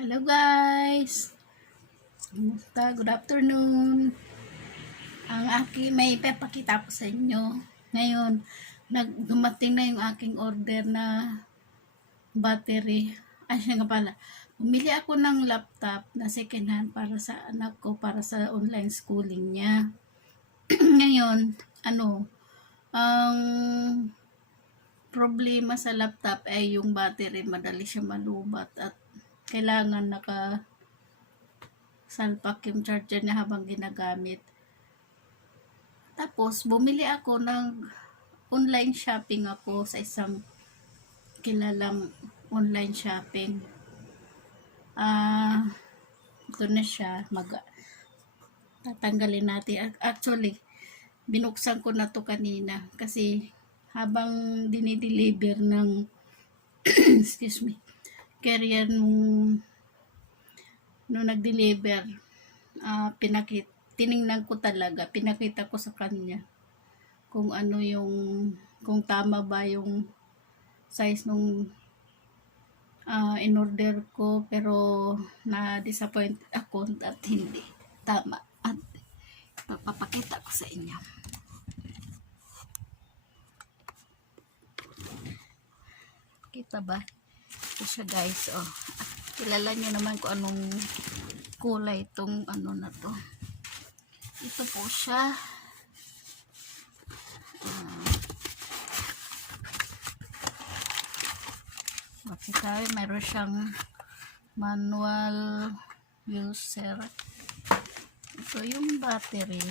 Hello guys! Kumusta? Good afternoon! Ang aking may ipapakita ko sa inyo. Ngayon, dumating na yung aking order na battery. Ay, siya nga pala. Bumili ako ng laptop na second hand para sa anak ko, para sa online schooling niya. Ngayon, ang problema sa laptop ay yung battery. Madali siya malubat at kailangan salpak yung charger niya habang ginagamit. Tapos, bumili ako ng online shopping ako sa isang kilalang online shopping. Ito na siya. Tatanggalin natin. Actually, binuksan ko na to kanina kasi habang dinideliver ng excuse me, carrier nung nag-deliver, tiningnan ko talaga, pinakita ko sa kanya kung kung tama ba yung size nung in-order ko, pero na-disappoint ako at hindi tama, at papakita ko sa inyo. Kita ba? Ito siya guys, kilala nyo naman kung anong kulay itong na to. Ito po siya. Makita, mayroon siyang manual user. Ito yung battery.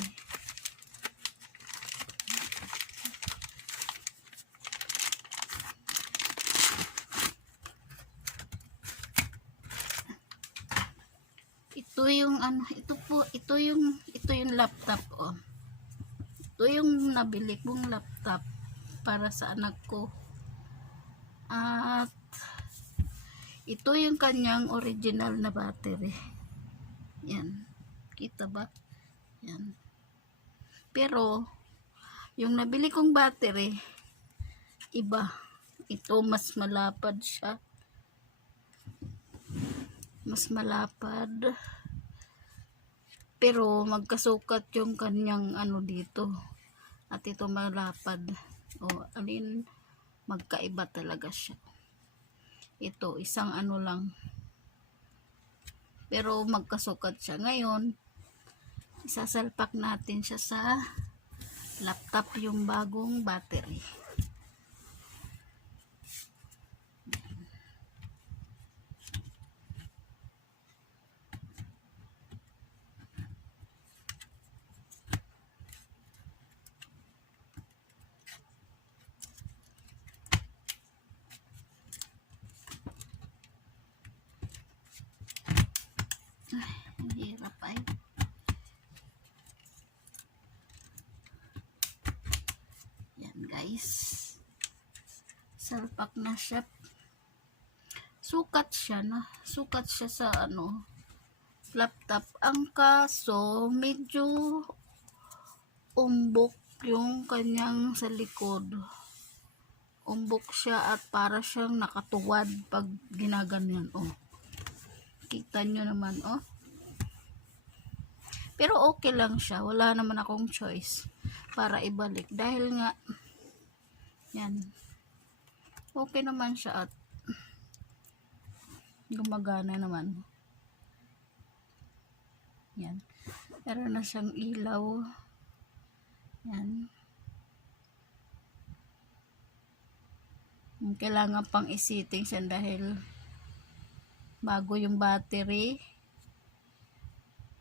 Ito yung ito yung laptop, Ito yung nabili kong laptop para sa anak ko. At ito yung kanyang original na battery. Yan. Kita ba? Yan. Pero yung nabili kong battery iba. Ito mas malapad siya. Mas malapad. Pero magkasukat yung kanyang dito. At ito malapad. Alin magkaiba talaga siya. Ito isang lang. Pero magkasukat siya. Ngayon, isasalpak natin siya sa laptop yung bagong battery. Ang hirap ay. Yan guys. Salpak na siya. Sukat siya sa laptop. Ang kaso medyo umbok yung kanyang sa likod. Umbok siya at para siyang nakatuwad pag ginaganyan. Kita nyo naman, Pero okay lang siya. Wala naman akong choice para ibalik. Dahil nga, yan. Okay naman siya at gumagana naman. Yan. Meron na siyang ilaw. Yan. Kailangan pang isiting siya dahil bago yung battery.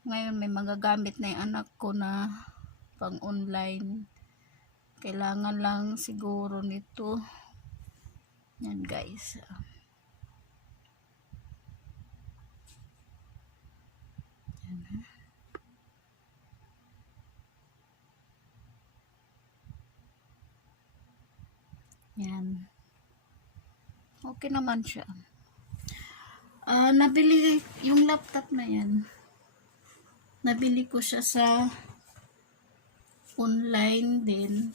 Ngayon may magagamit na yung anak ko na pang online. Kailangan lang siguro nito. Yan guys. Yan. Okay naman siya. Nabili yung laptop na yan. Nabili ko siya sa online din.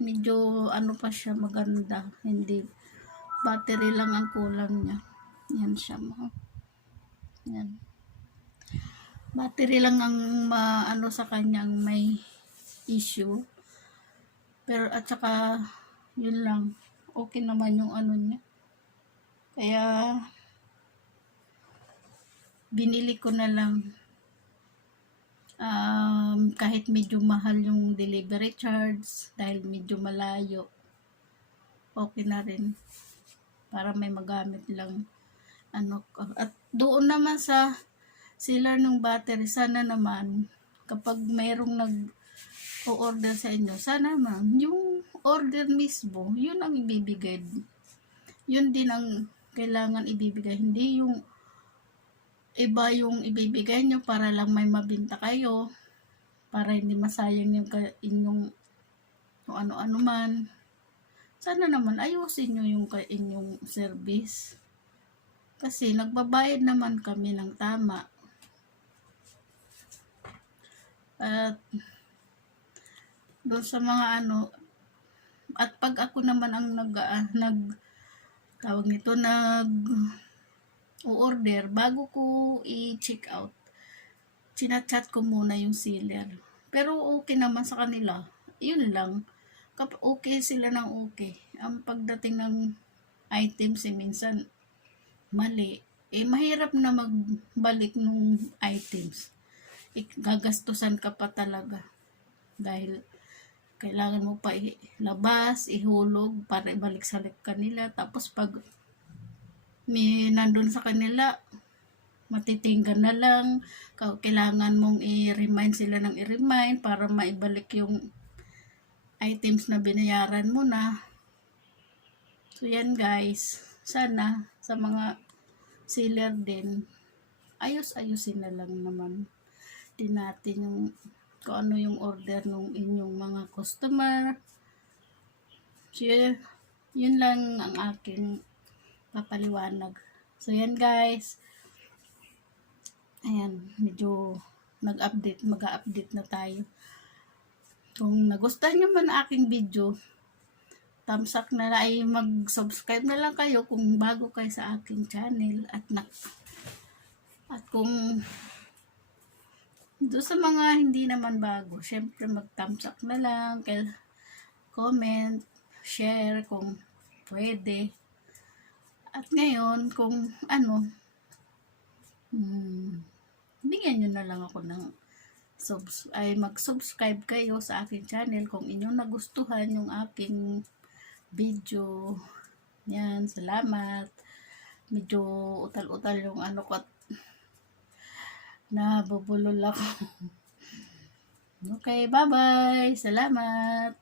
Medyo pa siya, maganda. Hindi battery lang ang kulang niya. Yan siya mo. Yan. Battery lang ang maano sa kanyang may issue. Pero at saka yun lang. Okay naman yung ano niya. Kaya binili ko na lang. Kahit medyo mahal yung delivery charge dahil medyo malayo, okay na rin para may magamit lang ano. At doon naman sa seller ng battery, sana naman kapag mayroong nag-order sa inyo, sana naman yung order mismo yun ang ibibigay, yun din ang kailangan ibibigay, hindi yung iba yung ibibigay nyo para lang may mabinta kayo, para hindi masayang yung inyong kung ano-ano man. Sana naman ayusin nyo yung inyong service. Kasi nagbabayad naman kami ng tama. At doon sa mga ano, at pag ako naman ang tawag nito, order, bago ko i-check out, chinachat ko muna yung seller. Pero okay naman sa kanila. Yun lang. Okay sila ng okay. Ang pagdating ng items, minsan mali. Mahirap na magbalik nung items. Gagastusan ka pa talaga. Dahil kailangan mo pa ilabas, ihulog, para ibalik sa kanila. Tapos pag may nandun sa kanila, matitinggan na lang. Kailangan mong i-remind sila ng i-remind para maibalik yung items na binayaran mo na. So yan guys, sana sa mga seller din, ayusin na lang naman din natin yung kung ano yung order ng inyong mga customer. So yun lang ang aking papaliwanag. So yan guys, ayan, medyo mag-update na tayo. Kung nagustuhan nyo man aking video, thumbs up na lang, ay mag-subscribe na lang kayo kung bago kayo sa aking channel. At kung doon sa mga hindi naman bago, syempre mag-thumbs up na lang, comment, share kung pwede. At ngayon, kung ano, bigyan nyo na lang ako ng mag-subscribe kayo sa aking channel kung inyong nagustuhan yung aking video. Yan, salamat. Medyo utal-utal yung ano ko at nabubulol ako. Okay, bye-bye. Salamat.